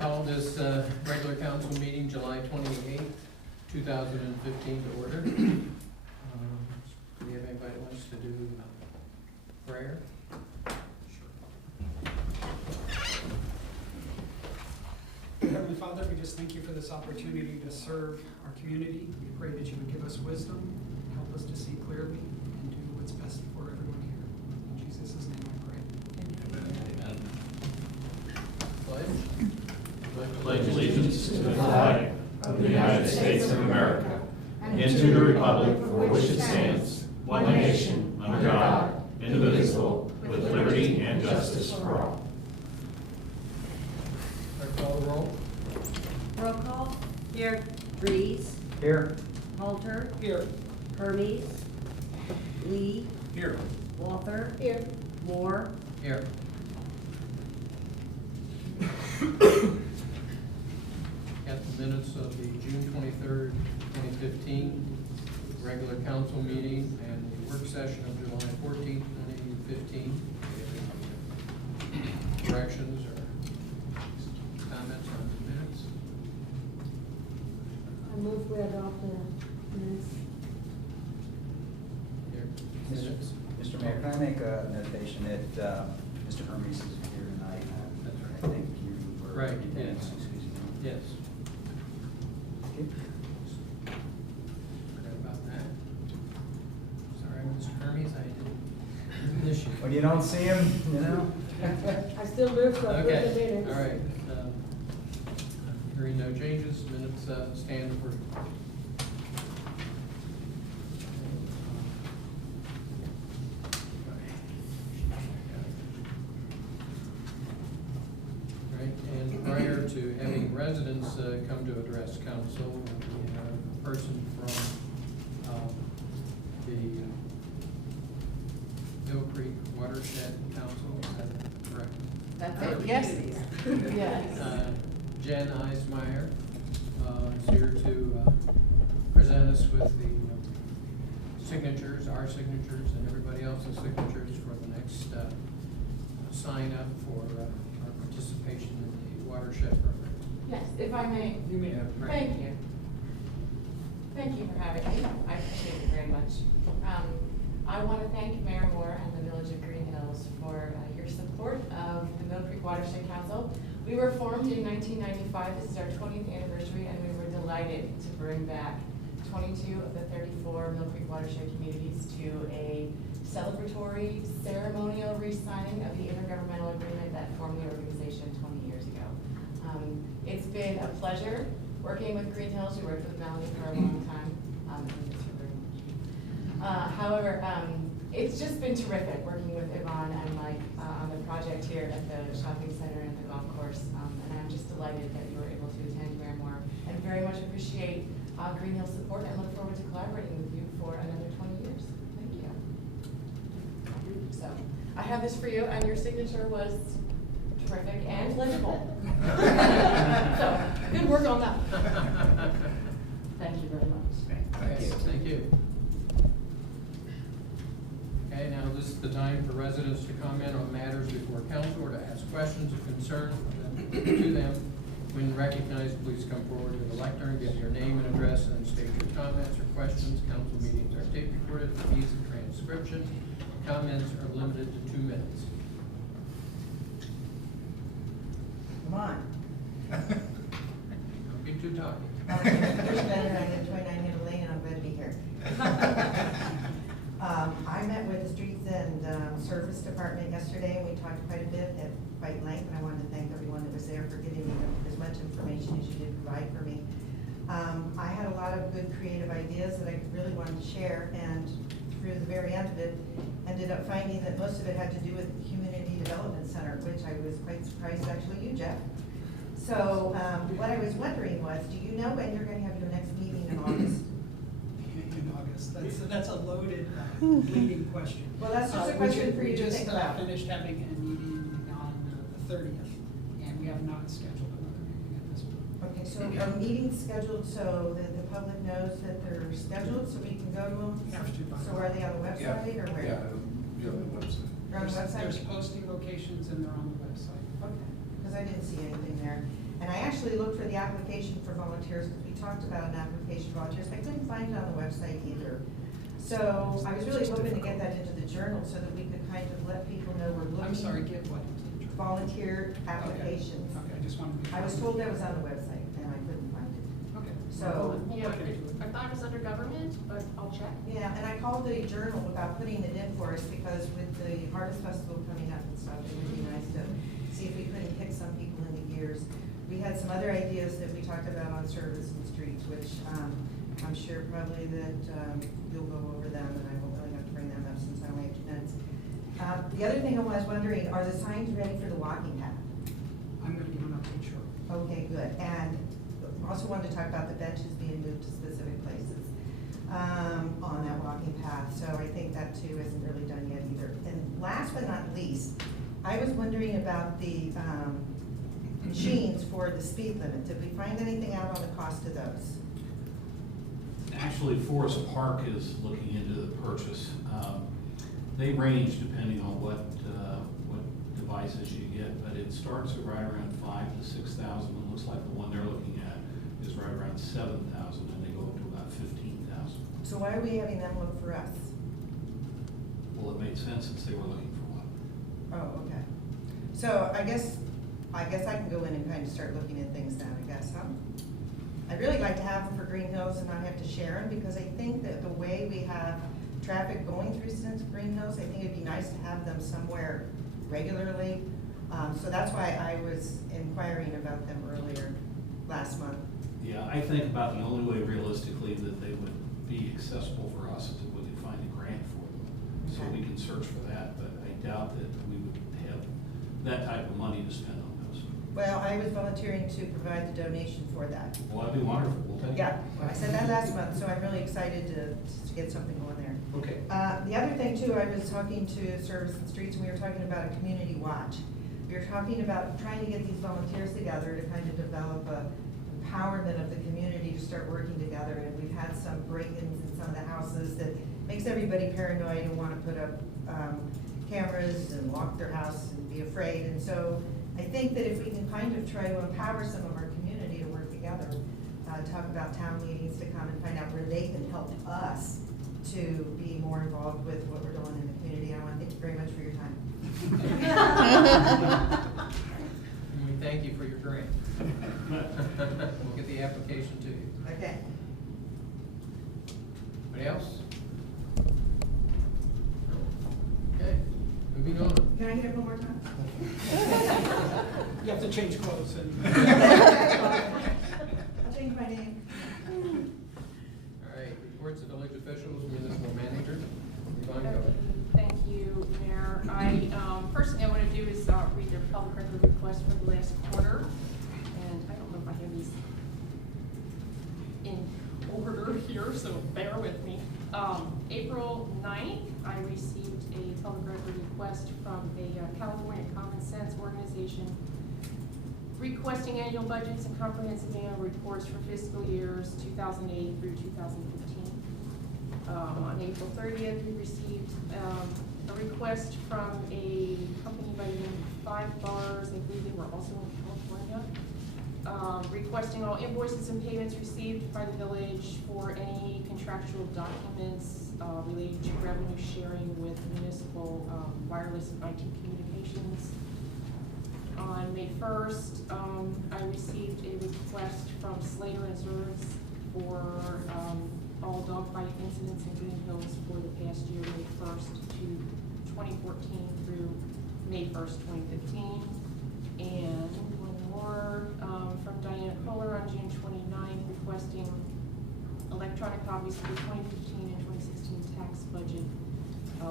Call this regular council meeting July 28th, 2015 to order. Do we have anybody that wants to do prayer? Heavenly Father, we just thank you for this opportunity to serve our community. We pray that you would give us wisdom, help us to see clearly, and do what's best for everyone here. In Jesus' name I pray. Amen. Pledge. Pledge allegiance to the flag of the United States of America and to the republic for which it stands, one nation, under God, indivisible, with liberty and justice for all. Call the roll. Roll call. Here. Dries. Here. Halter. Here. Hermes. Lee. Here. Walther. Here. Moore. Here. Got the minutes of the June 23rd, 2015 regular council meeting and the work session of July 14th, 2015. Corrections or comments on the minutes? I move we adopt the minutes. Here. Minutes. Mr. Mayor, can I make a notation that Mr. Hermes is here tonight? That's right. I think you were. Right, yes. Excuse me. Yes. Okay. Forgot about that. Sorry, Mr. Hermes, I didn't miss you. When you don't see him, you know? I still move to approve the Okay, minutes. all right. Hearing no changes, minutes stand approved. Right, and prior to having residents come to address council, we have a person from the Mill Creek Watershed Council, is that correct? That's it. Yes. Yes. Jen Eismeyer is here to present us with the signatures, our signatures, and everybody else's signatures for the next sign up for our participation in the watershed program. Yes, if I may. You may have. Thank you. Thank you for having me. I appreciate it very much. I want to thank Mayor Moore and the Village of Greenhills for your support of the Mill Creek Watershed Council. We were formed in 1995. This is our 20th anniversary, and we were delighted to bring back 22 of the 34 Mill Creek Watershed communities to a celebratory ceremonial re-signing of the intergovernmental agreement that formed the organization 20 years ago. It's been a pleasure working with Greenhills. We worked with Melanie for a long time. I miss her very much. However, it's just been terrific working with Yvonne and Mike on the project here at the shopping center and the golf course. And I'm just delighted that you were able to attend Mayor Moore, and very much appreciate Greenhills' support and look forward to collaborating with you for another 20 years. Thank you. So I have this for you, and your signature was terrific and legible. So good work on that. Thank you very much. Okay, thank you. Okay, now this is the time for residents to comment on matters before council or to ask questions or concerns to them. When recognized, please come forward to the lectern, give your name and address, and state your comments or questions. Council meetings are tape recorded for ease of transcription. Comments are limited to 2 minutes. Come on. Don't be too talky. There's better, I live 29 Middle Lane and I'm glad to be here. I met with the Streets and Service Department yesterday and we talked quite a bit at quite length, and I wanted to thank everyone that was there for giving me as much information as you did provide for me. I had a lot of good creative ideas that I really wanted to share, and through the very end of it, ended up finding that most of it had to do with the Community Development Center, which I was quite surprised actually you, Jeff. So what I was wondering was, do you know when you're going to have your next meeting in August? In August, that's a loaded, leading question. Well, that's just a We question ju- for you to think about. We just finished having a meeting on the 30th, and we have not scheduled another meeting at this point. Okay, so are meetings scheduled so that the public knows that they're scheduled, so we can go to them? Have to, by So law. are they on the website or where? Yeah, the website. They're on the There's website? posting locations and they're on the website. Okay, because I didn't see anything there. And I actually looked for the application for volunteers, because we talked about an application for volunteers. I couldn't find it on the website either. So I was really hoping to get that into the journal so that we could kind of let people know we're looking. I'm sorry, get what? Volunteer applications. Okay, I just wanted to. I was told that was on the website and I couldn't find it. Okay. So- We'll Yeah, look into it. I thought it was under government, but I'll check. Yeah, and I called the journal about putting it in for us, because with the Harvest Festival coming up and stuff, it would be nice to see if we couldn't pick some people in the gears. We had some other ideas that we talked about on service and streets, which I'm sure probably that you'll go over them, and I won't really have to bring them up since I only have 2 minutes. The other thing I was wondering, are the signs ready for the walking path? I'm gonna give an update shortly. Okay, good. And also wanted to talk about the benches being moved to specific places on that walking path. So I think that too isn't really done yet either. And last but not least, I was wondering about the machines for the speed limit. Did we find anything out on the cost of those? Actually, Forest Park is looking into the purchase. They range depending on what devices you get, but it starts at right around 5,000 to 6,000. It looks like the one they're looking at is right around 7,000, and they go up to about 15,000. So why are we having them look for us? Well, it made sense since they were looking for one. Oh, okay. So I guess I can go in and kind of start looking at things now, I guess, huh? I'd really like to have them for Greenhills and not have to share them, because I think that the way we have traffic going through Greenhills, I think it'd be nice to have them somewhere regularly. So that's why I was inquiring about them earlier last month. Yeah, I think about the only way realistically that they would be accessible for us is if we could find a grant for them. So Okay. we can search for that, but I doubt that we would have that type of money to spend on those. Well, I was volunteering to provide the donation for that. Well, that'd be wonderful. We'll take it. Yeah, I said that last month, so I'm really excited to get something going there. Okay. The other thing too, I was talking to Service and Streets, and we were talking about a community watch. We were talking about trying to get these volunteers together to kind of develop a empowerment of the community to start working together. And we've had some break-ins in some of the houses that makes everybody paranoid and want to put up cameras and lock their house and be afraid. And so I think that if we can kind of try to empower some of our community to work together, talk about town meetings to come and find out where they can help us to be more involved with what we're doing in the community. I want to thank you very much for your time. And we thank you for your grant. We'll get the application to you. Okay. Anybody else? Okay, moving on. Can I get it one more time? You have to change clothes and. I'll change my name. All right, reports of village officials, municipal manager. Yvonne, go ahead. Thank you, Mayor. First thing I want to do is read their public record request for the last quarter. And I don't know if I have these in order here, so bear with me. April 9th, I received a public record request from the California Common Sense organization requesting annual budgets and comprehensive annual reports for fiscal years 2008 through 2015. On April 30th, we received a request from a company by the name of 5 Bars. I believe they were also in California, requesting all invoices and payments received by the village for any contractual documents related to revenue sharing with municipal wireless and IT communications. On May 1st, I received a request from Slater and Zergs for all dog bite incidents in Greenhills for the past year, May 1st to 2014 through May 1st, 2015. And one more from Diana Kohler on June 29th, requesting electronic copies for the 2015 and 2016 tax budget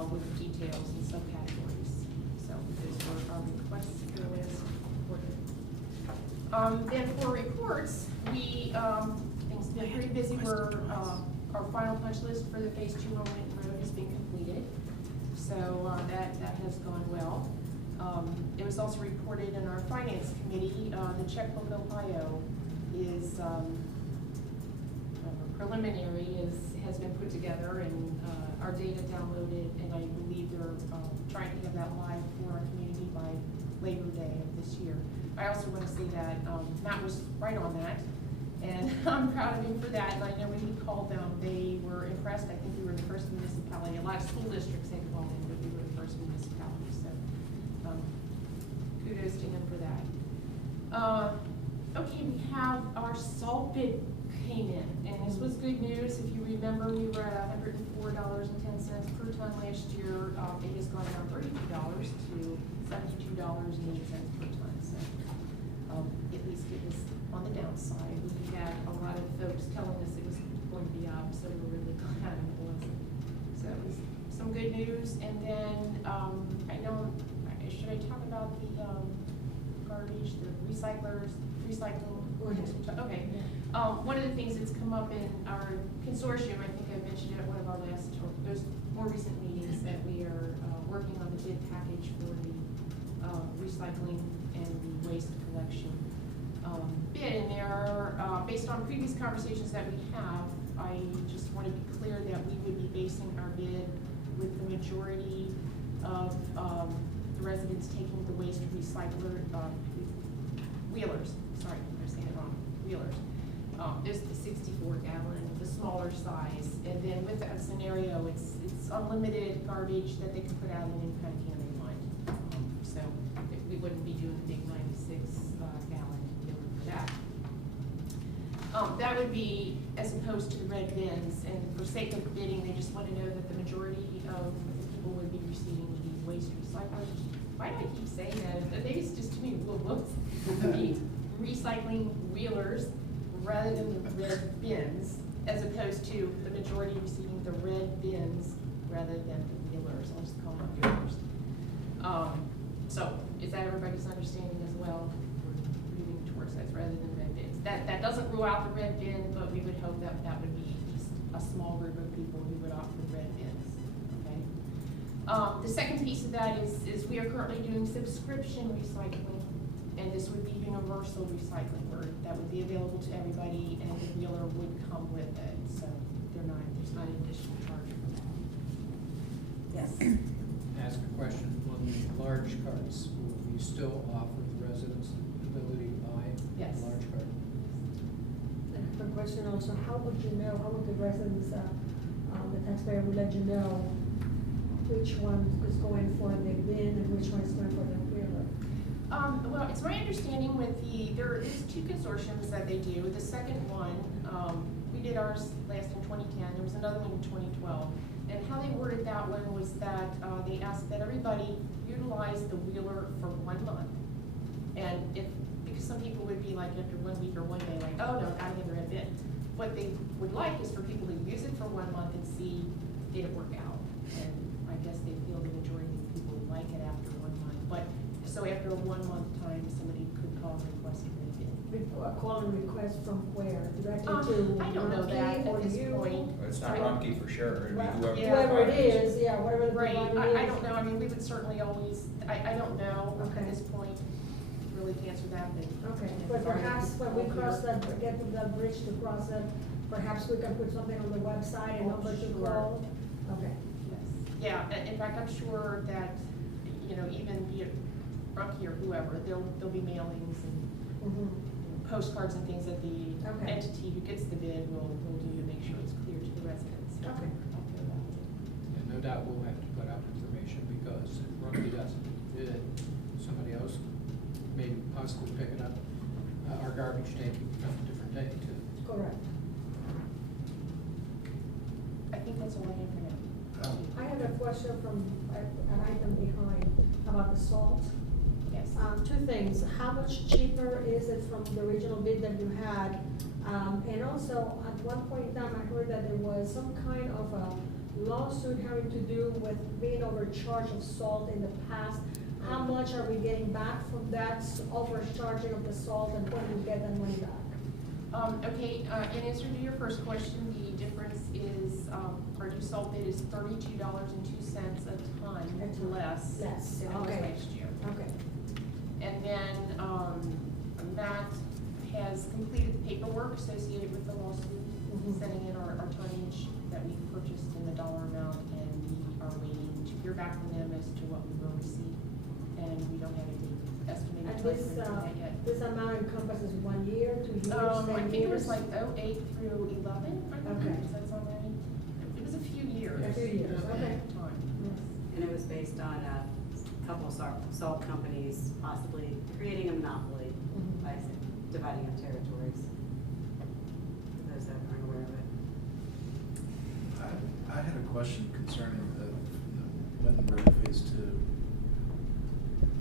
with details and subcategories. So those were our requests for the last quarter. Then for reports, things have been pretty busy. Our final punch list for the Phase 2 on Winton Road has been completed. So that has gone well. It was also reported in our finance committee, the Checkbook Ohio is preliminary has been put together and our data downloaded, and I believe they're trying to have that live for our community by Labor Day of this year. I also want to say that Matt was right on that, and I'm proud of him for that. And I know when he called them, they were impressed. I think we were the first municipality. A lot of school districts had called in, but we were the first municipality. So kudos to him for that. Okay, we have our salt bid came in, and this was good news. If you remember, we were at $104.10 per ton last year. It has gone down $32 to $72.08 per ton. So at least it was on the downside. We had a lot of folks telling us it was going to be up, so we're really glad it wasn't. So it was some good news. And then should I talk about the garbage, the recycling? Okay. One of the things that's come up in our consortium, I think I mentioned it at one of our last, or those more recent meetings, that we are working on the bid package for the recycling and the waste collection bid. And there, based on previous conversations that we have, I just want to be clear that we would be basing our bid with the majority of the residents taking the waste recycler, wheelers, sorry, I'm saying it wrong, wheelers. There's the 64 gallon, the smaller size, and then with that scenario, it's unlimited garbage that they can put out in any kind of can they want. So we wouldn't be doing the big 96 gallon dealer for that. That would be as opposed to the red bins, and for sake of bidding, they just want to know that the majority of the people would be receiving the waste recyclers. Why do I keep saying that? Maybe it's just too many whoops. The recycling wheelers rather than the red bins, as opposed to the majority receiving the red bins rather than the wheelers. I'll just call them wheelers. So is that everybody's understanding as well? We're moving towards that rather than red bins. That doesn't rule out the red bin, but we would hope that that would be just a small group of people who would opt for red bins. Okay. The second piece of that is we are currently doing subscription recycling, and this would be universal recycling, where that would be available to everybody, and the wheeler would come with it. So there's not an additional charge for that. Yes. Ask a question on the large carts. Will you still offer the residents the ability to buy Yes. a large cart? I have a question also, how would you know, how would the residents, the taxpayer will let you know which one is going for the bin and which one is going for the wheeler? Well, it's my understanding there is 2 consortiums that they do. The second one, we did ours last in 2010. There was another one in 2012. And how they worded that one was that they asked that everybody utilize the wheeler for 1 month. And because some people would be like after 1 week or 1 day, like, oh no, I never have been. What they would like is for people to use it for 1 month and see did it work out. And I guess they feel the majority of people like it after 1 month. But so after a 1 month time, somebody could call and request a bid. A call and request from where? Directly to I don't know that or at this you? point. Well, it's not Rumpke for sure, it'd be whoever. Yeah. Whoever it is, yeah, whatever the Right, provider is. I don't know, I mean, we would certainly always, I don't know Okay. at this point, really can't answer that, but. Okay, but perhaps when we cross that, get to the bridge to cross it, perhaps we can put something on the website and number to Sure. call? Okay. Yeah, in fact, I'm sure that, you know, even be it Rocky or whoever, there'll be mailings and Mhm. postcards and things that the Okay. entity who gets the bid will do to make sure it's clear to the residents. Okay. I'll do that. And no doubt we'll have to put out information because if Rumpke doesn't bid it, somebody else maybe possibly pick it up. Our garbage day can come a different day too. Correct. I think that's all I have for now. I have a question from an item behind about the salt. Yes. Two things, how much cheaper is it from the original bid that you had? And also, at one point in time, I heard that there was some kind of a lawsuit having to do with being overcharged of salt in the past. How much are we getting back from that overcharging of the salt, and when do we get that money back? Okay, in answer to your first question, the difference is, our new salt bid is $32.02 a ton less Less, than it was okay. last year. Okay. And then, that has completed the paperwork associated with the lawsuit, Mhm. sending in our tonnage that we purchased in the dollar amount, and we are waiting to hear back from them as to what we will receive. And we don't have any estimated And time this, frame for that yet. this amount encompasses 1 year, 2 years, 10 I think it was years? like 08 through 11, I Okay. think, so that's all right. It was a few years. A few years, okay. Time. Yes. And it was based on a couple of salt companies possibly creating a monopoly Mhm. by dividing up territories. For those that aren't aware of it. I had a question concerning the Winton Road Phase 2.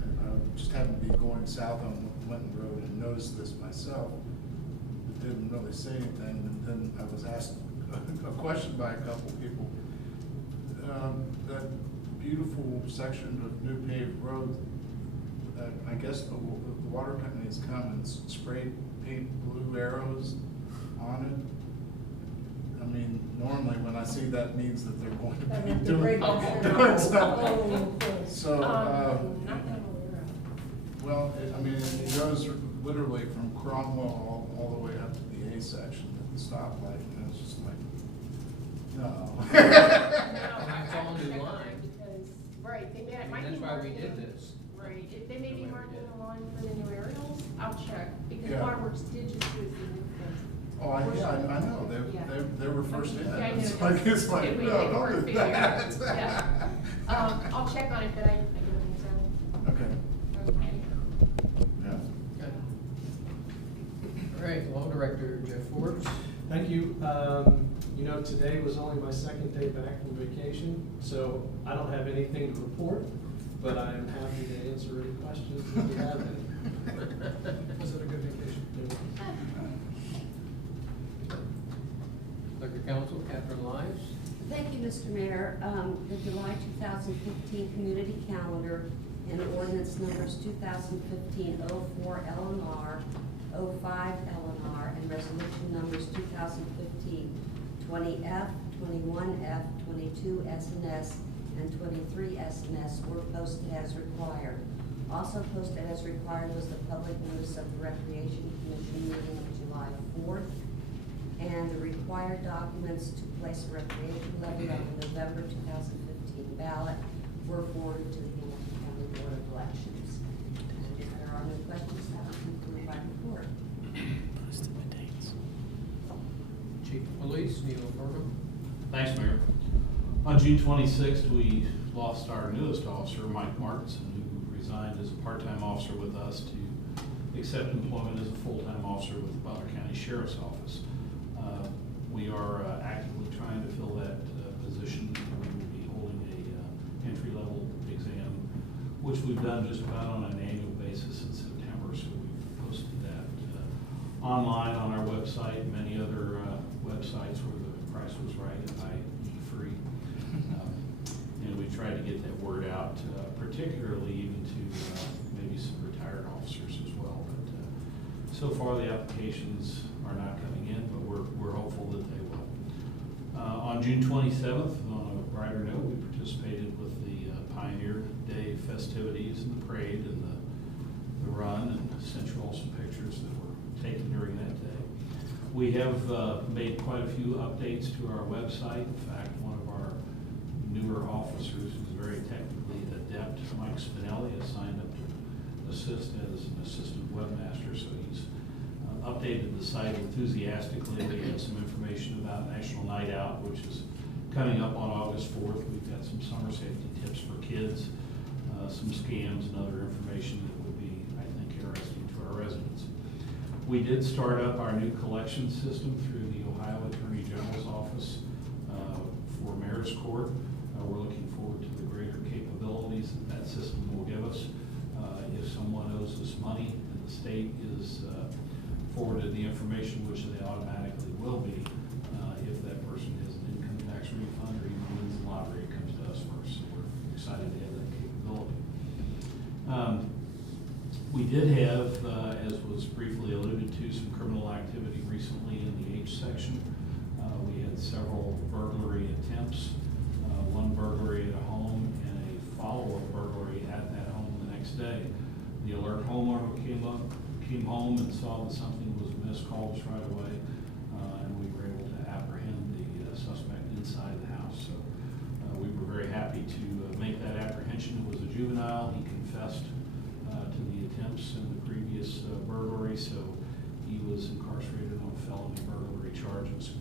And I just happened to be going south on Winton Road and noticed this myself, but didn't really say anything. And then I was asked a question by a couple people. That beautiful section of new paved road, I guess the water company has come and sprayed paint blue arrows on it. I mean, normally when I see that means that they're going to That be have to break doing that. something. Oh, okay. So, Not that I'm aware of. well, I mean, it goes literally from Cromwell all the way up to the A section at the stoplight, and it's just like, no. It's all new line. Because, right, they I might mean, be that's why we marking- did this. Right, if they may be The way we marking did. the line for the new aerials, I'll check, because Yeah. Waterworks did just do a significant. Oh, I know, Yeah. they were first in. Yeah, I know. It's like, If we no, take don't more do figure. that. Yeah. I'll check on it, but I don't think so. Okay, Okay. yeah. Good. All right, Law Director Jeff Forbes. Thank you. You know, today was only my second day back from vacation, so I don't have anything to report, but I am happy to answer any questions if you have any. Was it a good vacation? Liquor Council, Catherine Lives. Thank you, Mr. Mayor. The July 2015 community calendar and ordinance numbers 2015-04 LNR, 05 LNR, and resolution numbers 2015-20F, 21F, 22 SNS, and 23 SNS were posted as required. Also posted as required was the public notice of the Recreation Commission meeting of July 4th, and the required documents to place a recreation levy on the November 2015 ballot were forwarded to the Hamilton County Board of Elections. And if there are no questions, that will conclude my report. Chief of Police, Neil Furman. Thanks, Mayor. On June 26th, we lost our newest officer, Mike Martinson, who resigned as a part-time officer with us to accept employment as a full-time officer with the Butler County Sheriff's Office. We are actively trying to fill that position. We will be holding a entry-level exam, which we've done just about on an annual basis in September, so we've posted that online on our website, many other websites where the price was right, i.e. free. And we tried to get that word out, particularly even to maybe some retired officers as well. But so far, the applications are not coming in, but we're hopeful that they will. On June 27th, on a brighter note, we participated with the Pioneer Day festivities and the parade and the run and sent you all some pictures that were taken during that day. We have made quite a few updates to our website. In fact, one of our newer officers who's very technically adept, Mike Spinelli, has signed up to assist as an assistant webmaster, so he's updated the site enthusiastically. We have some information about National Night Out, which is coming up on August 4th. We've got some summer safety tips for kids, some scams and other information that would be, I think, interesting to our residents. We did start up our new collection system through the Ohio Attorney General's office for Mayor's Court. We're looking forward to the greater capabilities that system will give us. If someone owes us money and the state is forwarded the information, which they automatically will be, if that person has an income tax refund or even wins the lottery, it comes to us first. So we're excited to have that capability. We did have, as was briefly alluded to, some criminal activity recently in the H section. We had several burglary attempts, one burglary at a home and a follow-up burglary at that home the next day. The alert homeowner came home and saw that something was amiss, called us right away, and we were able to apprehend the suspect inside the house. So we were very happy to make that apprehension. It was a juvenile. He confessed to the attempts in the previous burglary, so he was incarcerated on felony burglary charges.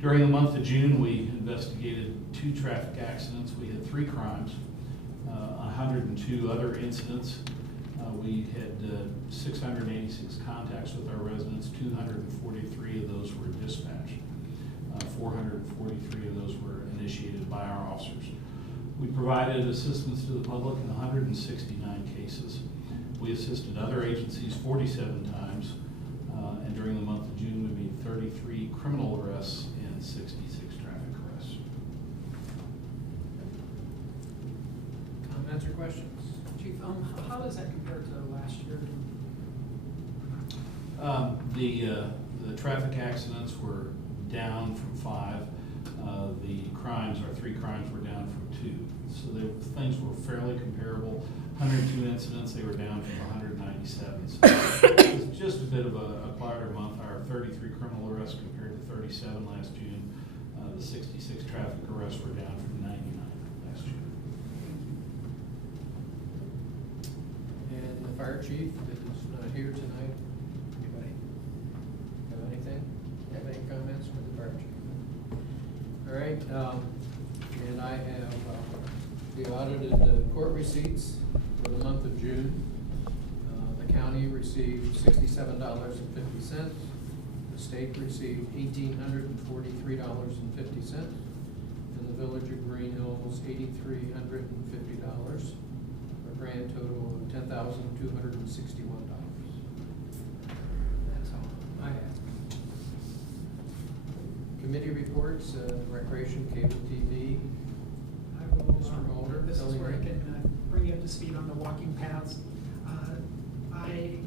During the month of June, we investigated 2 traffic accidents. We had 3 crimes, 102 other incidents. We had 686 contacts with our residents. 243 of those were dispatched. 443 of those were initiated by our officers. We provided assistance to the public in 169 cases. We assisted other agencies 47 times, and during the month of June, we made 33 criminal arrests and 66 traffic arrests. Comments or questions? Chief, how does that compare to last year? The traffic accidents were down from 5. The crimes, our 3 crimes, were down from 2. So things were fairly comparable. 102 incidents, they were down from 197. So it was just a bit of a quieter month. Our 33 criminal arrests compared to 37 last June. The 66 traffic arrests were down from 99 last June. And the fire chief that is not here tonight, anybody have anything? Have any comments for the fire chief? All right, and I have the audited court receipts for the month of June. The county received $67.50. The state received $1,843.50. And the village of Greenhills, $8,350. For a grand total of $10,261. That's all I have. Committee reports, Recreation, Cable TV. I will, Mr. Mulder, this is Kelly where I Ray. can bring you up to speed on the walking paths. I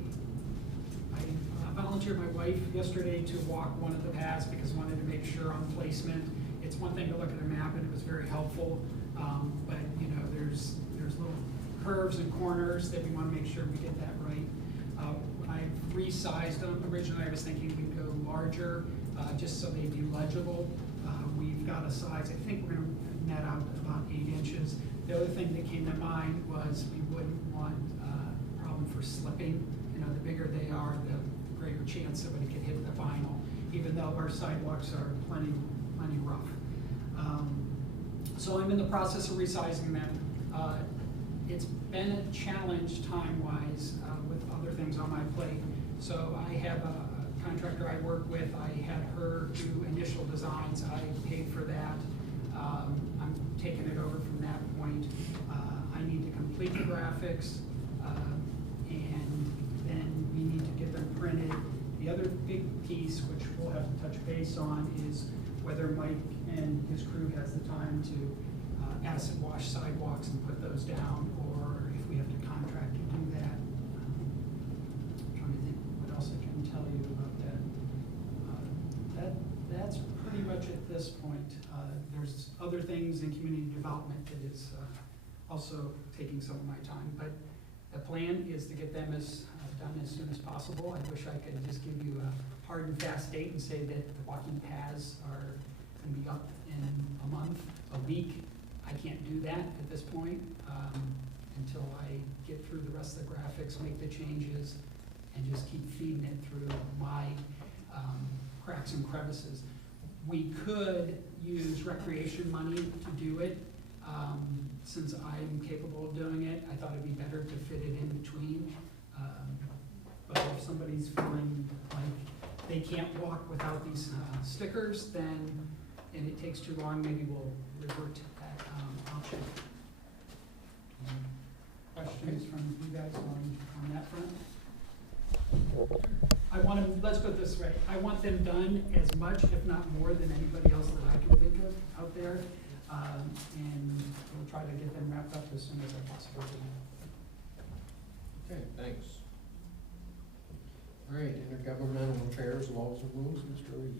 volunteered my wife yesterday to walk one of the paths because I wanted to make sure on placement. It's one thing to look at a map, and it was very helpful, but you know, there's little curves and corners that we want to make sure we get that right. When I resized them, originally I was thinking we'd go larger, just so they'd be legible. We've got a size, I think we're going to net out about 8 inches. The other thing that came to mind was we wouldn't want a problem for slipping. You know, the bigger they are, the greater chance somebody could hit the vinyl, even though our sidewalks are plenty rough. So I'm in the process of resizing them. It's been a challenge time-wise with other things on my plate. So I have a contractor I work with. I had her do initial designs. I paid for that. I'm taking it over from that point. I need to complete the graphics, and then we need to get them printed. The other big piece, which we'll have to touch base on, is whether Mike and his crew has the time to acid wash sidewalks and put those down, or if we have to contract to do that. I'm trying to think what else I can tell you about that. That's pretty much at this point. There's other things in community development that is also taking some of my time, but The plan is to get them done as soon as possible. I wish I could just give you a hard and fast date and say that the walking paths are going to be up in a month, a week. I can't do that at this point until I get through the rest of the graphics, make the changes, and just keep feeding it through my cracks and crevices. We could use recreation money to do it. Since I'm capable of doing it, I thought it'd be better to fit it in between. But if somebody's feeling like they can't walk without these stickers, then, and it takes too long, maybe we'll revert to that option. Questions from you guys on that front? I want them, let's put it this way, I want them done as much, if not more, than anybody else that I can think of out there. And we'll try to get them wrapped up as soon as I possibly can. Okay, thanks. All right, intergovernmental affairs, laws and rules, Mr. Lee.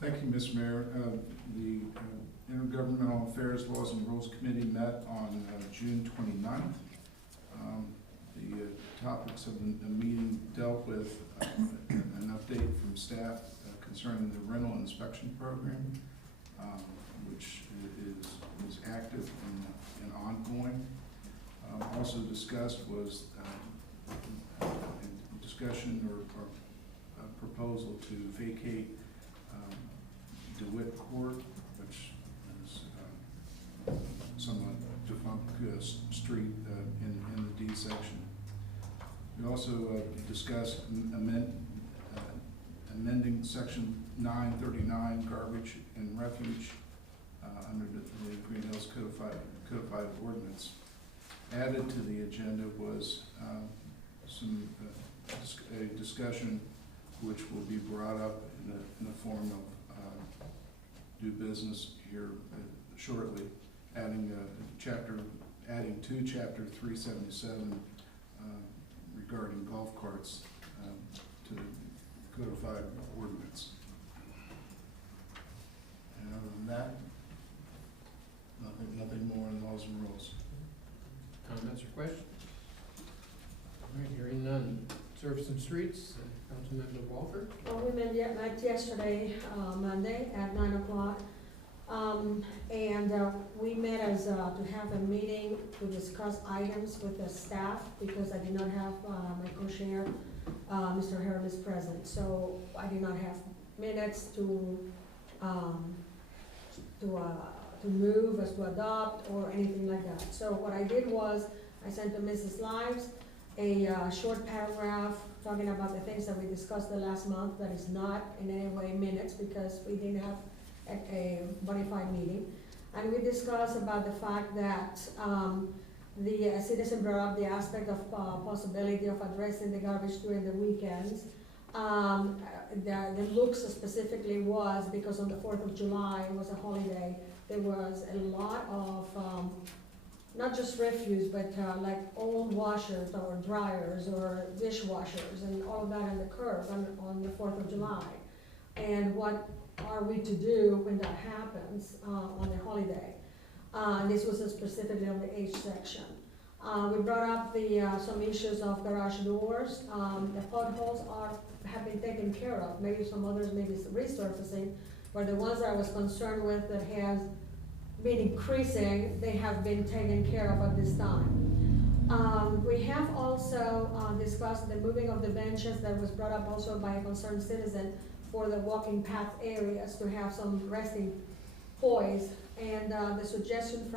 Thank you, Mr. Mayor. The Intergovernmental Affairs, Laws and Rules Committee met on June 29th. The topics of the meeting dealt with an update from staff concerning the rental inspection program, which is active and ongoing. Also discussed was discussion or a proposal to vacate DeWitt Court, which is somewhat defunct street in the D section. We also discussed amending section 939 garbage and refuge under the Greenhills codified ordinance. Added to the agenda was a discussion which will be brought up in the form of new business here shortly, adding to chapter 377 regarding golf carts to the codified ordinance. And other than that, nothing more in laws and rules. Comments or questions? All right, hearing none. Service and Streets, Councilmember Walker. Well, we met yesterday, Monday at 9 o'clock. We met as to have a meeting to discuss items with the staff because I did not have my co-chair, Mr. Hermes, present. So I did not have minutes to move, as to adopt, or anything like that. So what I did was I sent to Mrs. Lives a short paragraph talking about the things that we discussed the last month that is not in any way minutes because we didn't have a modified meeting. And we discussed about the fact that the citizen brought up the aspect of possibility of addressing the garbage during the weekends. The looks specifically was because on the 4th of July, it was a holiday, there was a lot of not just refuse, but like old washers or dryers or dishwashers and all of that on the curb on the 4th of July. And what are we to do when that happens on a holiday? This was specifically on the H section. We brought up some issues of garage doors. The potholes have been taken care of. Maybe some others may be resurfacing, but the ones that I was concerned with that has been increasing, they have been taken care of at this time. We have also discussed the moving of the benches that was brought up also by a concerned citizen for the walking path areas to have some resting poise. And the suggestion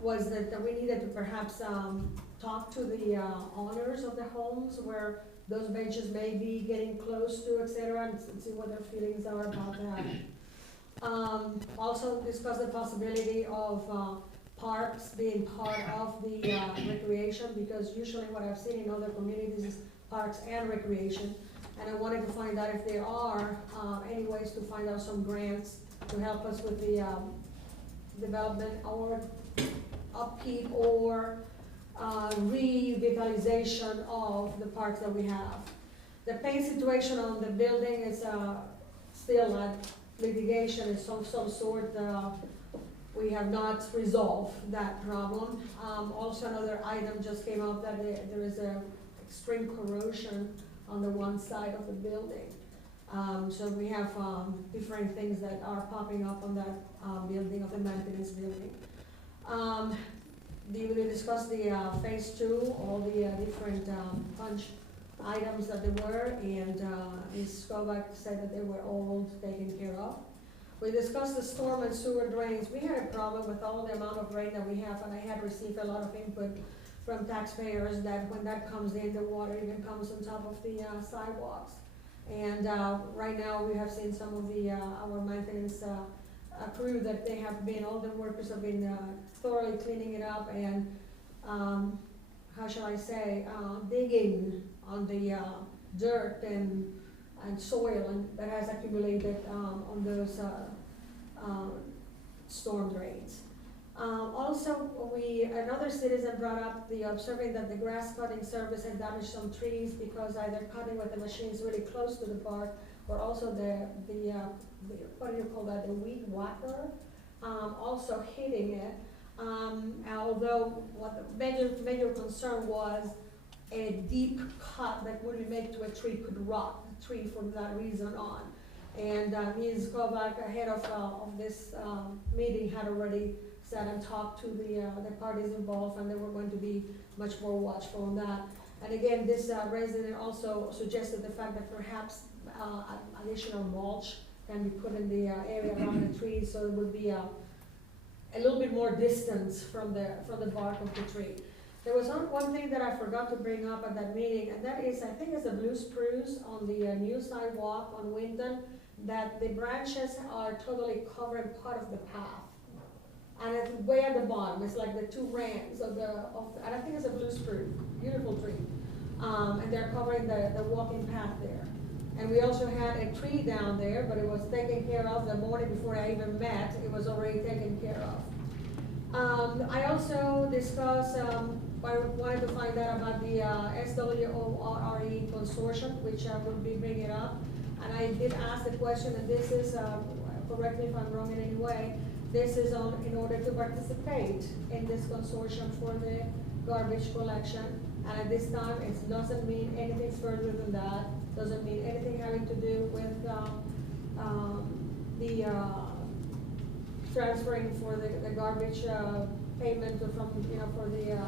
was that we needed to perhaps talk to the owners of the homes where those benches may be getting close to, etc., and see what their feelings are about that. Also discuss the possibility of parks being part of the recreation, because usually what I've seen in other communities is parks and recreation. And I wanted to find out if there are any ways to find out some grants to help us with the development or upkeep or revitalization of the parks that we have. The paint situation on the building is still at litigation of some sort. we have not resolved that problem. Also another item just came up that there is a extreme corrosion on the one side of the building. So we have different things that are popping up on that building, of the maintenance building. We discussed the phase 2, all the different punch items that there were, and Ms. Kovac said that they were all taken care of. We discussed the storm and sewer drains. We had a problem with all the amount of rain that we have, and I had received a lot of input from taxpayers that when that comes in, the water even comes on top of the sidewalks. And right now, we have seen some of the our maintenance crew that they have been, all the workers have been thoroughly cleaning it up and, how shall I say, digging on the dirt and soil that has accumulated on those storm drains. Also, another citizen brought up observing that the grass cutting service had damaged some trees because either cutting with the machines really close to the bark, or also the what do you call that, the weed whacker, also hitting it. Although what the major concern was a deep cut that would make to a tree could rot the tree from that reason on. And Ms. Kovac, ahead of this meeting, had already sat and talked to the parties involved, and they were going to be much more watchful on that. And again, this resident also suggested the fact that perhaps additional mulch can be put in the area around the trees, so it would be a little bit more distance from the bark of the tree. There was one thing that I forgot to bring up at that meeting, and that is, I think it's a blue spruce on the new sidewalk on Winton, that the branches are totally covering part of the path. And it's way at the bottom, it's like the two rands and I think it's a blue spruce, beautiful tree. And they're covering the walking path there. And we also had a tree down there, but it was taken care of the morning before I even met. It was already taken care of. I also discussed, I wanted to find out about the SWORE consortium, which I will be bringing up. And I did ask the question, and this is, correct me if I'm wrong in any way, this is in order to participate in this consortium for the garbage collection. And at this time, it doesn't mean anything further than that. Doesn't mean anything having to do with the transferring for the garbage payment from, for the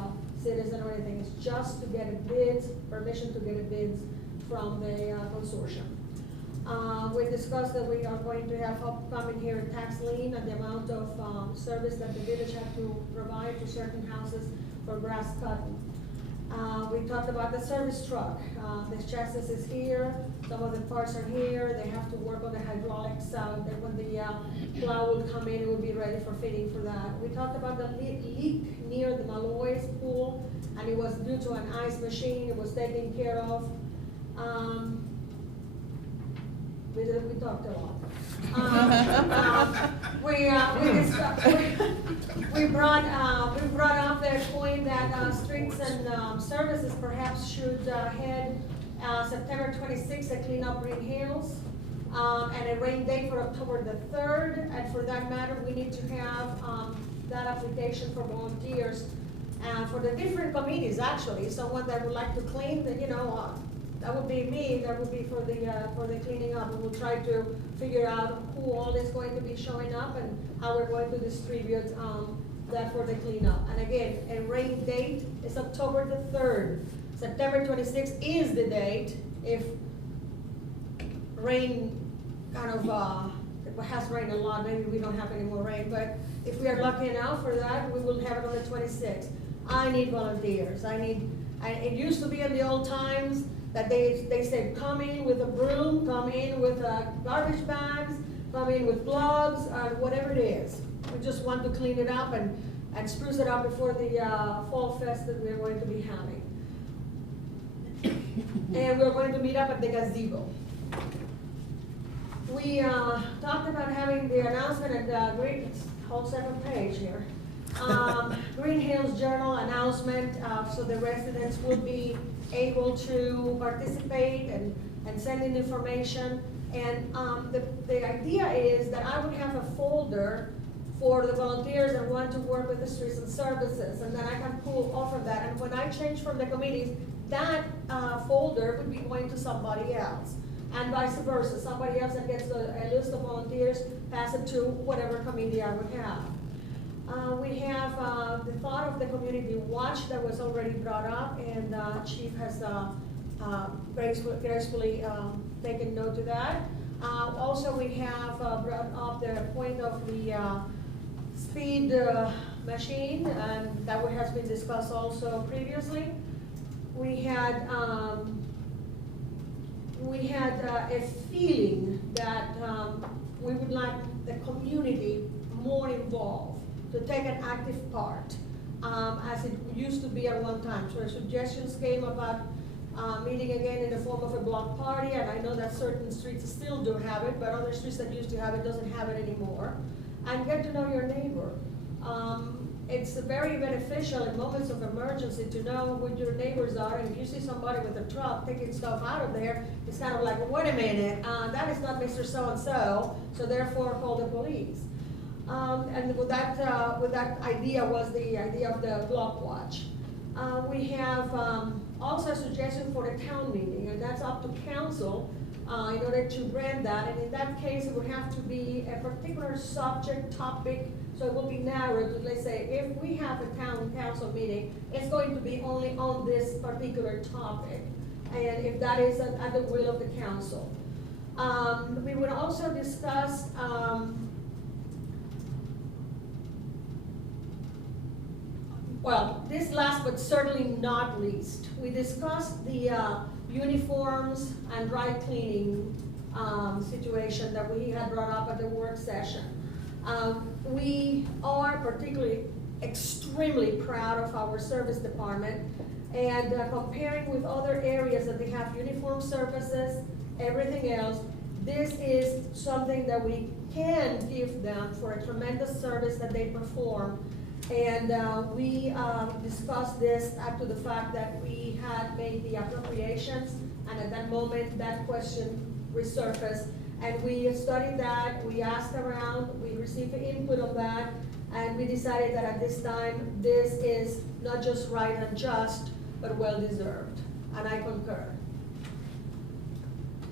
citizen or anything. It's just to get a bids, permission to get a bids from the consortium. We discussed that we are going to have upcoming here a tax lien and the amount of service that the village have to provide to certain houses for grass cutting. We talked about the service truck. The chassis is here, some of the parts are here, they have to work on the hydraulics, that when the plow will come in, it will be ready for fitting for that. We talked about the leak near the Malloy's pool, and it was due to an ice machine, it was taken care of. We talked a lot. We brought up the point that streets and services perhaps should head September 26th to clean up Greenhills, and a rain date for October the 3rd. And for that matter, we need to have that application for volunteers for the different committees. Actually, someone that would like to clean, that would be me. That would be for the cleaning up. And we'll try to figure out who all is going to be showing up and how we're going to distribute that for the cleanup. And again, a rain date is October the 3rd. September 26th is the date if rain kind of it has rained a lot. Maybe we don't have any more rain, but if we are lucky enough for that, we will have it on the 26th. I need volunteers. It used to be in the old times that they said, come in with a broom, come in with garbage bags, come in with gloves, whatever it is. We just want to clean it up and spruce it up before the fall fest that we're going to be having. And we're going to meet up at the gazebo. We talked about having the announcement at whole second page here. Greenhills Journal announcement, so the residents will be able to participate and send in information. And the idea is that I would have a folder for the volunteers that want to work with the streets and services, and then I can pull off of that. And when I change from the committees, that folder would be going to somebody else, and vice versa. Somebody else that gets a list of volunteers, pass it to whatever committee I would have. We have the thought of the community watch that was already brought up, and Chief has gracefully taken note of that. Also, we have brought up the point of the speed machine, and that has been discussed also previously. We had a feeling that we would like the community more involved, to take an active part, as it used to be at one time. So suggestions came about meeting again in the form of a block party, and I know that certain streets still do have it, but other streets that used to have it doesn't have it anymore. And get to know your neighbor. It's very beneficial in moments of emergency to know who your neighbors are, and if you see somebody with a truck taking stuff out of there, it's kind of like, well, wait a minute, that is not Mr. So-and-so, so therefore call the police. And with that idea was the idea of the block watch. We have also a suggestion for the town meeting, and that's up to council in order to brand that. And in that case, it would have to be a particular subject, topic, so it will be narrowed. Let's say if we have a town council meeting, it's going to be only on this particular topic, and if that is at the will of the council. We would also discuss well, this last but certainly not least, we discussed the uniforms and dry cleaning situation that we had brought up at the work session. We are particularly extremely proud of our service department, and comparing with other areas that they have uniform services, everything else, this is something that we can give them for a tremendous service that they perform. And we discussed this after the fact that we had made the appropriations, and at that moment that question resurfaced. And we studied that, we asked around, we received input on that, and we decided that at this time, this is not just right and just, but well deserved. And I concur.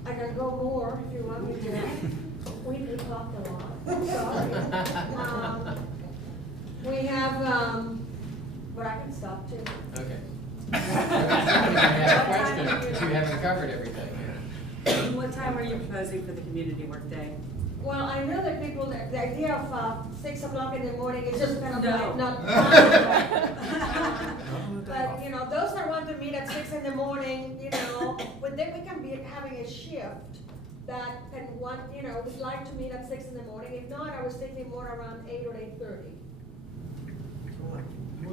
I can go more if you want me to. We talked a lot, I'm sorry. We have, but I can stop too. Okay. I have a question, but you haven't covered everything yet. What time are you proposing for the community work day? Well, I know that people, the idea of 6 o'clock in the morning is just kind of No. like not possible. But, you know, those that want to meet at 6 in the morning, you know, but then we can be having a shift that can want, you know, would like to meet at 6 in the morning. If not, I was thinking more around 8 or 8:30.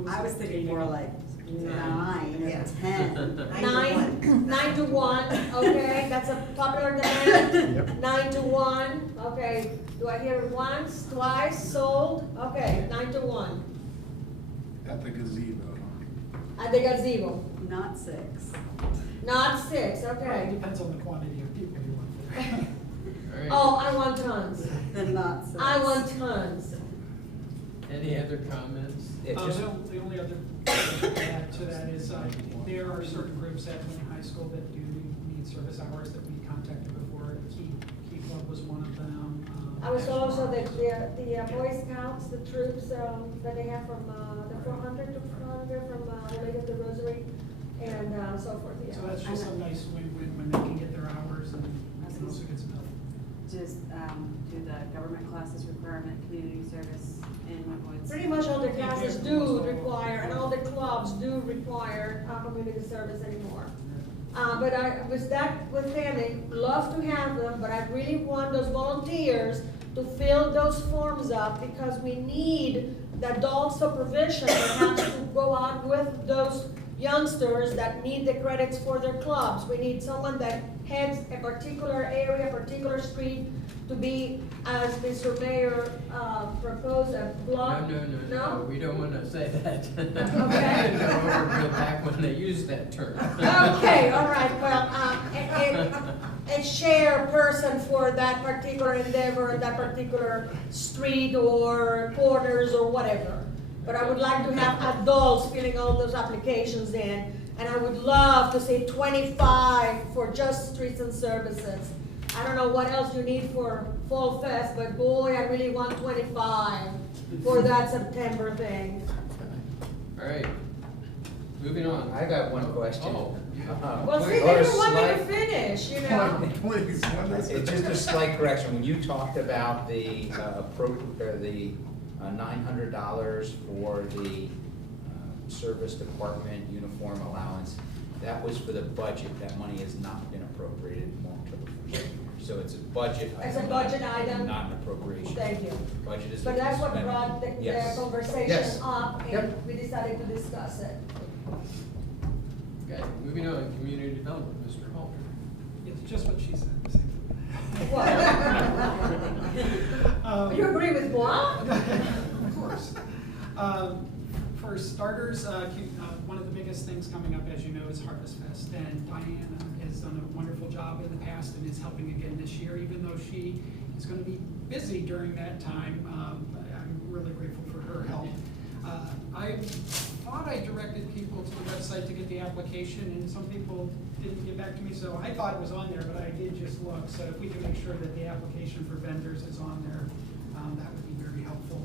I was thinking more like 9 or 10. 9 to 1, okay, that's a popular demand. Yep. 9 to 1, okay. Do I hear it once, twice, sold? Okay, 9 to 1. At the gazebo. At the gazebo. Not 6. Not 6, Well, it okay. depends on the quantity of people you want there. All right. Oh, I want tons. Then not 6. I want tons. Any other comments? It just, The only other thing to add to that is there are certain groups at Wayne High School that do need service hours that we contacted before. Key Club was one of them. I was also the Boy Scouts, the troops that they have from the 400 to 400 from Lady of the Rosary and so forth, yeah. So that's just a nice win-win when they can get their hours and can also get some help. Just do the government classes requirement community service in Woods? Pretty much all the classes do require, and all the clubs do require community service anymore. But I was that with family, love to have them, but I really want those volunteers to fill those forms up because we need the adult supervision perhaps to go out with those youngsters that need the credits for their clubs. We need someone that heads a particular area, a particular street to be, as Mr. Mayor proposed, a block. No, we don't want to say that. Okay. No, we're back when they used that term. Okay, all right, well, a share person for that particular endeavor, that particular street or quarters or whatever. But I would like to have adults filling all those applications in, and I would love to see 25 for just streets and services. I don't know what else you need for Fall Fest, but boy, I really want 25 for that September thing. All right, moving on. I got one question. Oh, yeah. Well, see, Or they a don't want me to slight- finish, you know? Please, one is- It's just a slight correction. When you talked about the $900 for the service department uniform allowance, that was for the budget. That money has not been appropriated in October 1st. So it's a budget item. It's a budget item? Not an appropriation. Thank you. Budget is. But that's what spending. brought the Yes. conversation Yes. up, and Yep. we decided to discuss it. Okay, moving on, community development, Mr. Halter. It's just what she said. What? You agree with moi? Of course. For starters, one of the biggest things coming up, as you know, is Harvest Fest. And Diana has done a wonderful job in the past and is helping again this year, even though she is going to be busy during that time. I'm really grateful for her help. I thought I directed people to the website to get the application, and some people didn't get back to me, so I thought it was on there, but I did just look. So if we can make sure that the application for vendors is on there, that would be very helpful.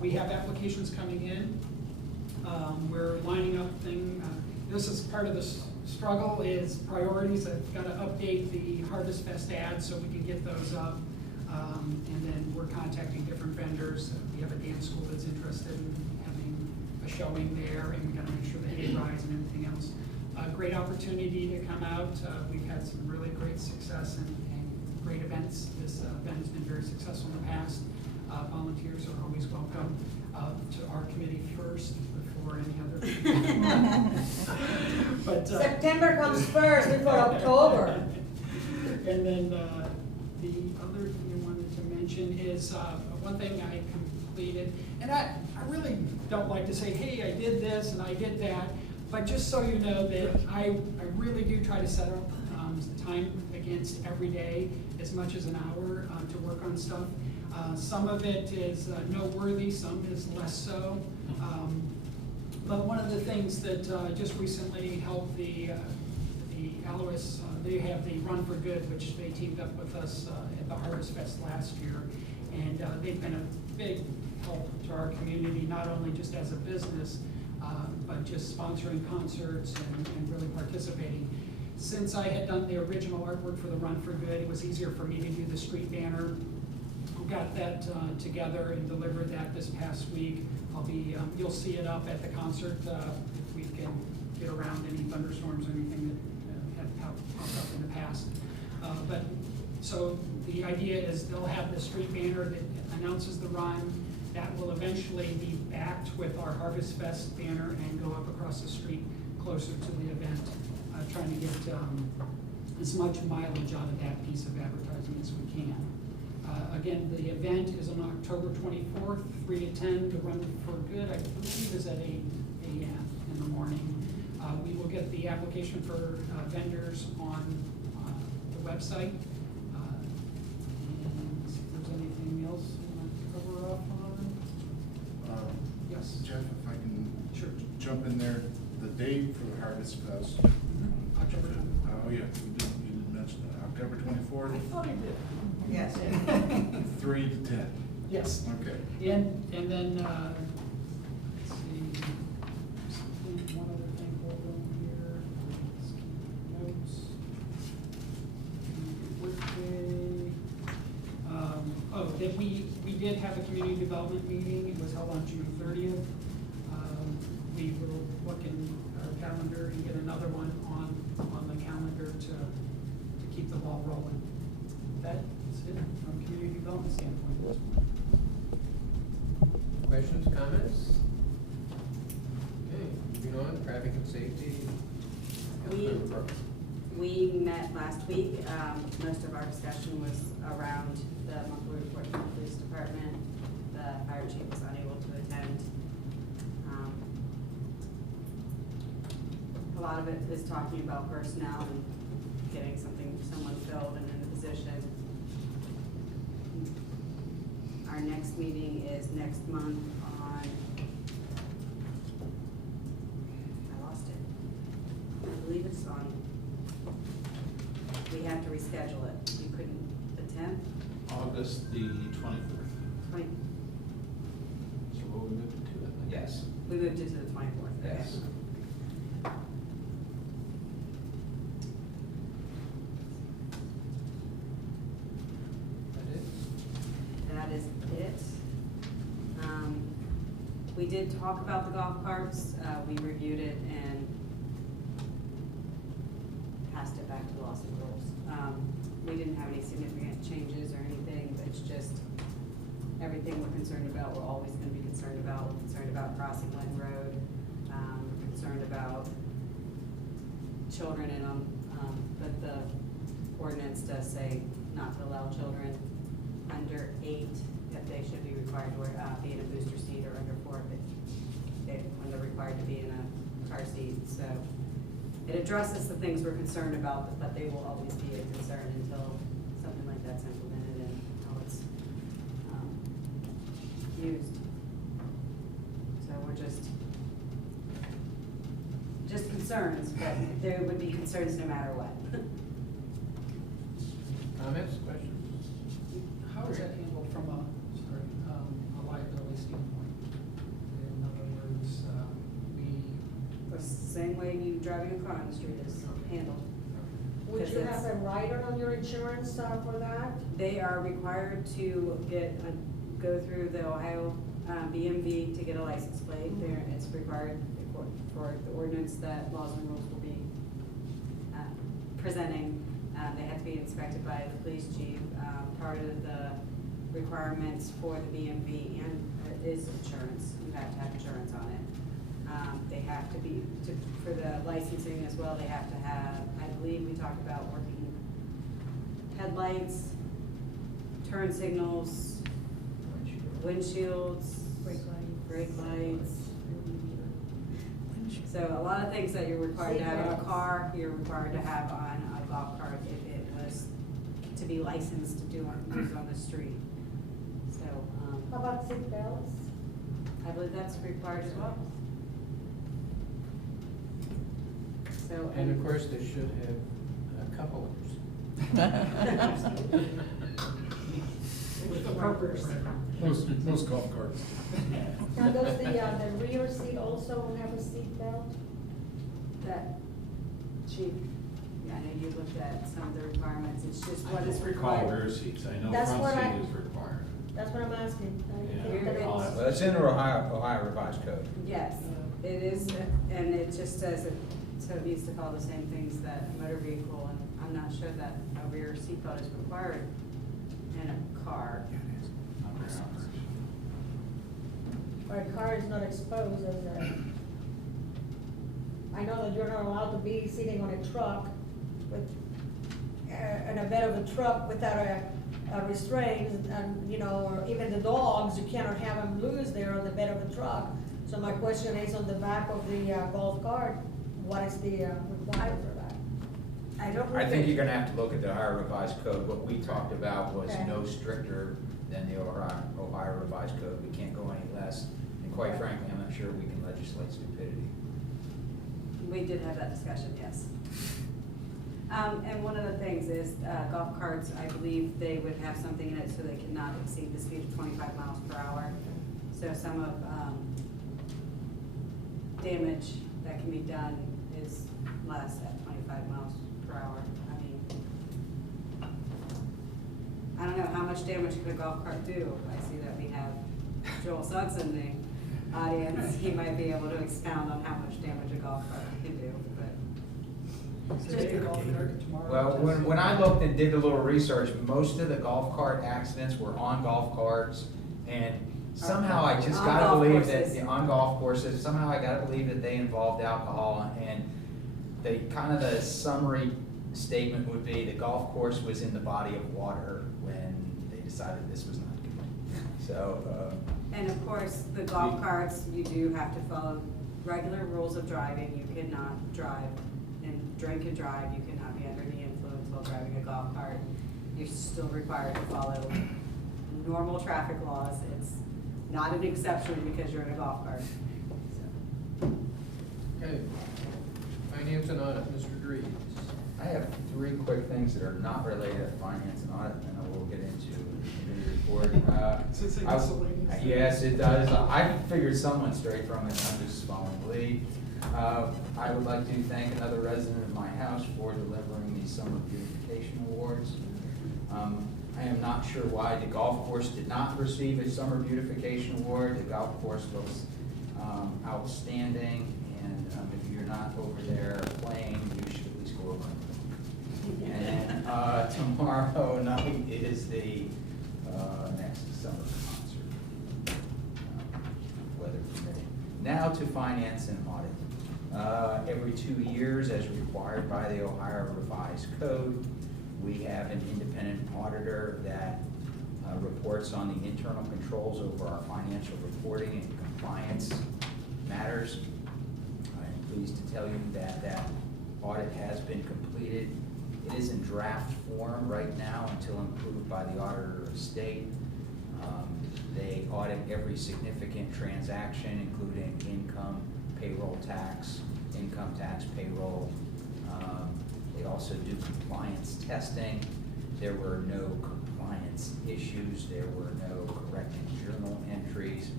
We have applications coming in. We're lining up this is part of the struggle is priorities. I've got to update the Harvest Fest ads so we can get those up. And then we're contacting different vendors. We have a dance school that's interested in having a showing there, and we got to make sure the hay rides and everything else. Great opportunity to come out. We've had some really great success and great events. This event has been very successful in the past. Volunteers are always welcome to our committee first before any other. But, September comes first before October. And then the other thing I wanted to mention is one thing I completed, and I really don't like to say, hey, I did this and I did that, but just so you know that I really do try to set up time against every day as much as an hour to work on stuff. Some of it is noteworthy, some is less so. But one of the things that just recently helped the Alois, they have the Run for Good, which they teamed up with us at the Harvest Fest last year. And they've been a big help to our community, not only just as a business, but just sponsoring concerts and really participating. Since I had done the original artwork for the Run for Good, it was easier for me to do the street banner. We got that together and delivered that this past week. You'll see it up at the concert if we can get around any thunderstorms or anything that have popped up in the past. So the idea is they'll have the street banner that announces the run. That will eventually be backed with our Harvest Fest banner and go up across the street closer to the event, trying to get as much mileage out of that piece of advertising as we can. Again, the event is on October 24th, 3 to 10. The Run for Good, I believe, is at 8 a.m. in the morning. We will get the application for vendors on the website. And if there's anything else you want to cover off on? Yes. Jeff, if I can Sure. jump in there, the date for the Harvest Fest. October. Oh, yeah, you didn't mention that. October 24th, I thought I did. Yes. 3 to 10. Yes. Okay. And then, let's see, one other thing, hold on here, let's keep notes. Workday. That we did have a community development meeting, it was held on June 30th. We will look in our calendar and get another one on the calendar to keep the ball rolling. That's it from a community development standpoint. Questions, comments? Okay, moving on, traffic and safety. We met last week. Most of our discussion was around the monthly report from the police department. The fire chief was unable to attend. A lot of it is talking about personnel and getting something someone filled and in the position. Our next meeting is next month on, I lost it. I believe it's on, we have to reschedule it. You couldn't, the 10th, August the 24th. 20, So what we moved it to, I think? Yes. we moved it to the 24th. Okay. Yes. That it? That is it. We did talk about the golf carts, we reviewed it and passed it back to Laws and Rules. We didn't have any significant changes or anything, but it's just everything we're concerned about, we're always gonna be concerned about. We're concerned about crossing Linton Road, we're concerned about children in them, but the ordinance does say not to allow children under 8, if they should be required to be in a booster seat, or under 4 when they're required to be in a car seat. So it addresses the things we're concerned about, but they will always be a concern until something like that's implemented and how it's used. So we're just concerns, but there would be concerns no matter what. Comments, questions? How is that handled from a liability standpoint? In other words, The same way you driving a car on the street is handled. Would Because you it's- have a rider on your insurance for that? They are required to go through the Ohio BMV to get a license plate. There, it's required for the ordinance that Laws and Rules will be presenting. They have to be inspected by the police chief. Part of the requirements for the BMV and is insurance. You have to have insurance on it. They have to be, for the licensing as well, they have to have, I believe we talked about working headlights, turn signals, windshields, brake lights. So a lot of things that you're required to have in a car, you're required to have on a golf cart if it was to be licensed to use on the street. So, How about seat belts? I believe that's required as well. So. And of course, they should have couplers. with the purpose. Most golf carts. Now, does the rear seat also have a seat belt? That, Chief, yeah, I know you looked at some of the requirements, it's just what is Recall required. rear seats, I know That's front what seat I- is required. That's what I'm asking. Yeah, I'll have- Well, it's in the Ohio Revised Code. Yes, it is, and it just says it, so it needs to follow the same things that a motor vehicle, and I'm not sure that a rear seatbelt is required in a car. Or a car is not exposed as a, I know that you're not allowed to be sitting on a truck with, in a bed of a truck without a restraint, and, you know, or even the dogs, you cannot have them loose there on the bed of a truck. So my question is, on the back of the golf cart, what is the requirement for that? I think you're gonna have to look at the Ohio Revised Code. What we talked about was Okay. no stricter than the Ohio Revised Code. We can't go any less. And quite frankly, I'm not sure we can legislate stupidity. We did have that discussion, yes. And one of the things is, golf carts, I believe they would have something in it so they cannot exceed the speed of 25 miles per hour. So some of, damage that can be done is less at 25 miles per hour. I mean, I don't know, how much damage could a golf cart do? I see that we have Joel Suggs in the audience. He might be able to expound on how much damage a golf cart can do, but. Well, when I looked and did a little research, most of the golf cart accidents were on golf carts, and somehow I just On gotta golf believe courses. that, on golf courses, somehow I gotta believe that they involved alcohol, and the summary statement would be the golf course was in the body of water when they decided this was not good. So, And of course, the golf carts, you do have to follow regular rules of driving. You cannot drive and drink and drive. You cannot be under the influence while driving a golf cart. You're still required to follow normal traffic laws. It's not an exception because you're in a golf cart. So. Okay. Finance and audit, Mr. Greaves. I have three quick things that are not related to finance and audit, and then I will get into the report. Does it say miscellaneous? Yes, it does. I figured someone straight from it, I'm just following the lead. I would like to thank another resident of my house for delivering the Summer Beautification Awards. I am not sure why the golf course did not receive a Summer Beautification Award. The golf course was outstanding, and if you're not over there playing, you should at least go over. And tomorrow night is the next summer concert, weather permitting. Now to finance and audit. Every 2 years, as required by the Ohio Revised Code, we have an independent auditor that reports on the internal controls over our financial reporting and compliance matters. I'm pleased to tell you that that audit has been completed. It is in draft form right now until approved by the Auditor of State. They audit every significant transaction, including income, payroll tax, income tax, payroll. They also do compliance testing. There were no compliance issues. There were no correcting journal entries.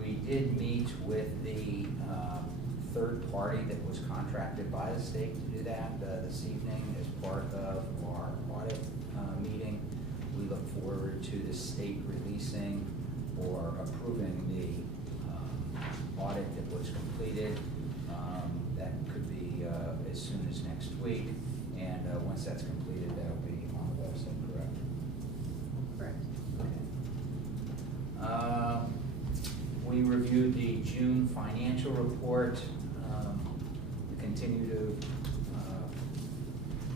We did meet with the third party that was contracted by the state to do that this evening as part of our audit meeting. We look forward to the state releasing or approving the audit that was completed. That could be as soon as next week, and once that's completed, that'll be on the website, correct? Correct. Okay. We reviewed the June financial report. We continue to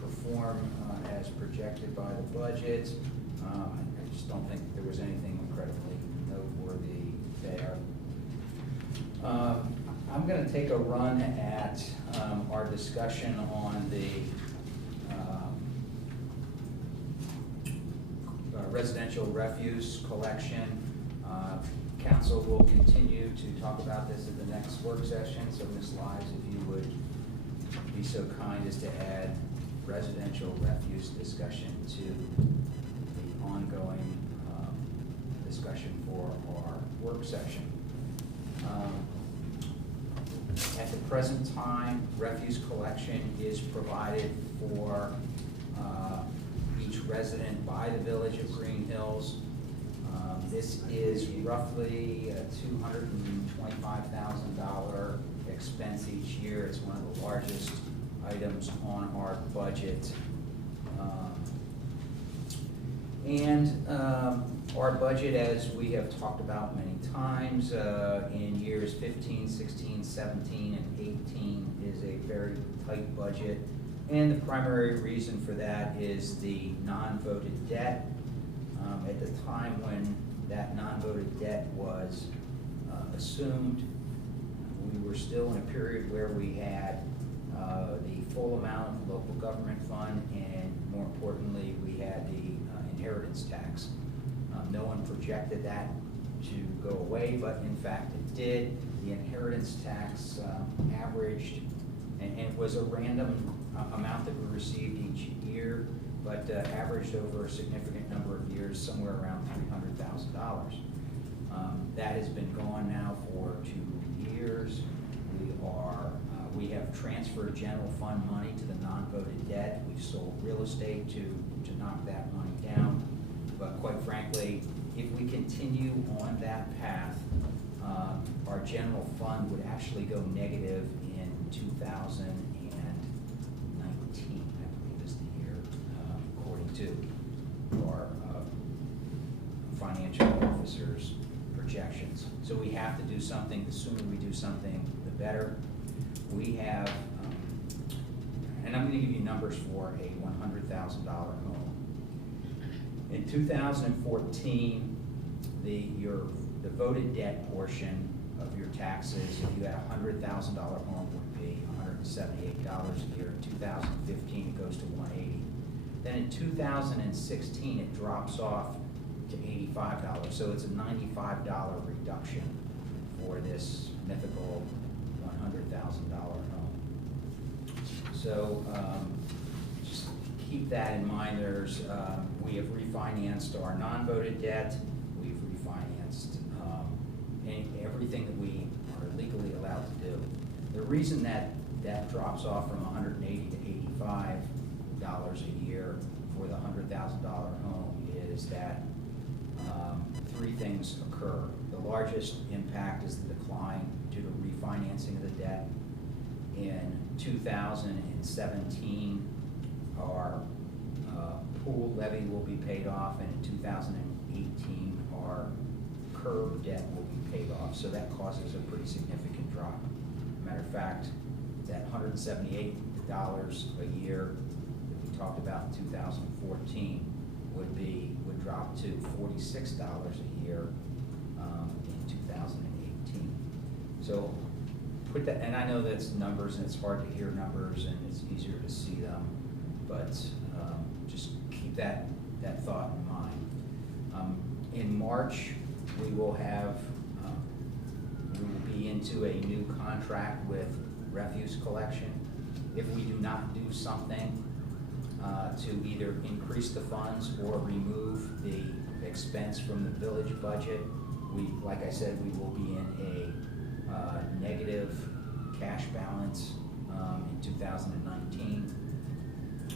perform as projected by the budget. I just don't think there was anything incredibly noteworthy there. I'm going to take a run at our discussion on the residential refuse collection. Council will continue to talk about this at the next work session, so Ms. Lives, if you would be so kind as to add residential refuse discussion to the ongoing discussion for our work session. At the present time, refuse collection is provided for each resident by the Village of Greenhills. This is roughly a $225,000 expense each year. It's one of the largest items on our budget. Our budget, as we have talked about many times, in years 15, 16, 17, and 18 is a very tight budget. And the primary reason for that is the non-voted debt. At the time when that non-voted debt was assumed, we were still in a period where we had the full amount of local government fund, and more importantly, we had the inheritance tax. No one projected that to go away, but in fact it did. The inheritance tax averaged, and it was a random amount that we received each year, but averaged over a significant number of years, somewhere around $300,000. That has been gone now for 2 years. We have transferred general fund money to the non-voted debt. We've sold real estate to knock that money down. But quite frankly, if we continue on that path, our general fund would actually go negative in 2019, I believe is the year, according to our financial officer's projections. So we have to do something. The sooner we do something, the better. We have, and I'm going to give you numbers for a $100,000 home. In 2014, the voted debt portion of your taxes, if you had a $100,000 home, would be $178 a year. In 2015, it goes to $180. Then in 2016, it drops off to $85. So it's a $95 reduction for this mythical $100,000 home. So just keep that in mind. We have refinanced our non-voted debt. We've refinanced everything that we are legally allowed to do. The reason that drops off from $180 to $85 a year for the $100,000 home is that three things occur. The largest impact is the decline due to refinancing of the debt. In 2017, our pool levy will be paid off, and in 2018, our curb debt will be paid off. So that causes a pretty significant drop. Matter of fact, that $178 a year that we talked about in 2014 would drop to $46 a year in 2018. So put that, and I know that's numbers and it's hard to hear numbers and it's easier to see them, but just keep that thought in mind. In March, we will be into a new contract with refuse collection. If we do not do something to either increase the funds or remove the expense from the village budget, like I said, we will be in a negative cash balance in 2019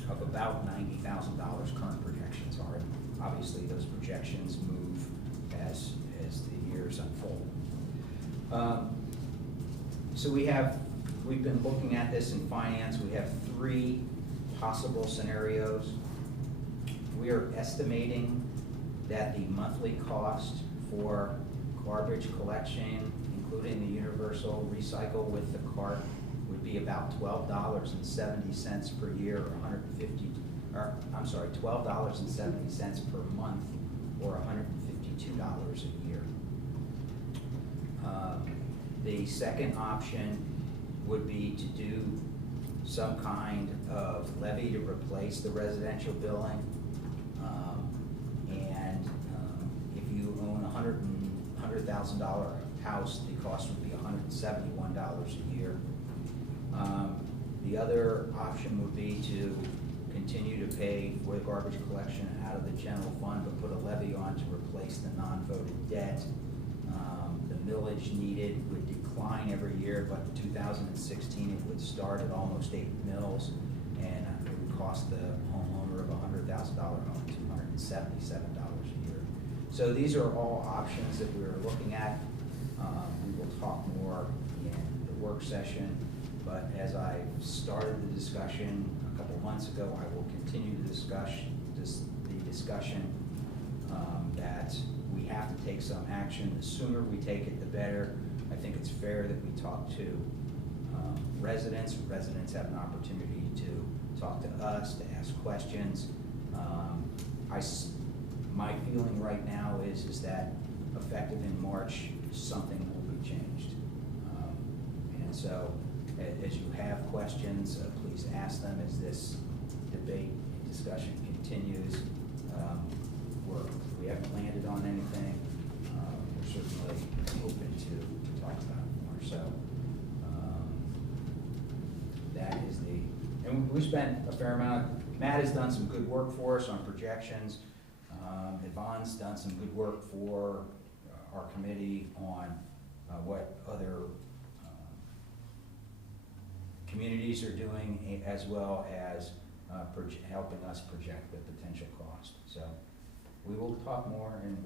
of about $90,000. Current projections are. Obviously, those projections move as the years unfold. So we've been looking at this in finance. We have three possible scenarios. We are estimating that the monthly cost for garbage collection, including the universal recycle with the cart, would be about $12.70 per year, or $12.70 per month, or $152 a year. The second option would be to do some kind of levy to replace the residential billing. If you own a $100,000 house, the cost would be $171 a year. The other option would be to continue to pay for the garbage collection out of the general fund, but put a levy on to replace the non-voted debt. The millage needed would decline every year, but in 2016 it would start at almost 8 mils, and it would cost the homeowner of a $100,000 home $277 a year. So these are all options that we're looking at. We will talk more in the work session, but as I started the discussion a couple months ago, I will continue the discussion that we have to take some action. The sooner we take it, the better. I think it's fair that we talk to residents. Residents have an opportunity to talk to us, to ask questions. My feeling right now is that effective in March, something will be changed. And so as you have questions, please ask them as this debate and discussion continues. We haven't landed on anything. We're certainly open to talk about it more. So that is and we spent a fair amount. Matt has done some good work for us on projections. Yvonne's done some good work for our committee on what other communities are doing, as well as helping us project the potential cost. So we will talk more in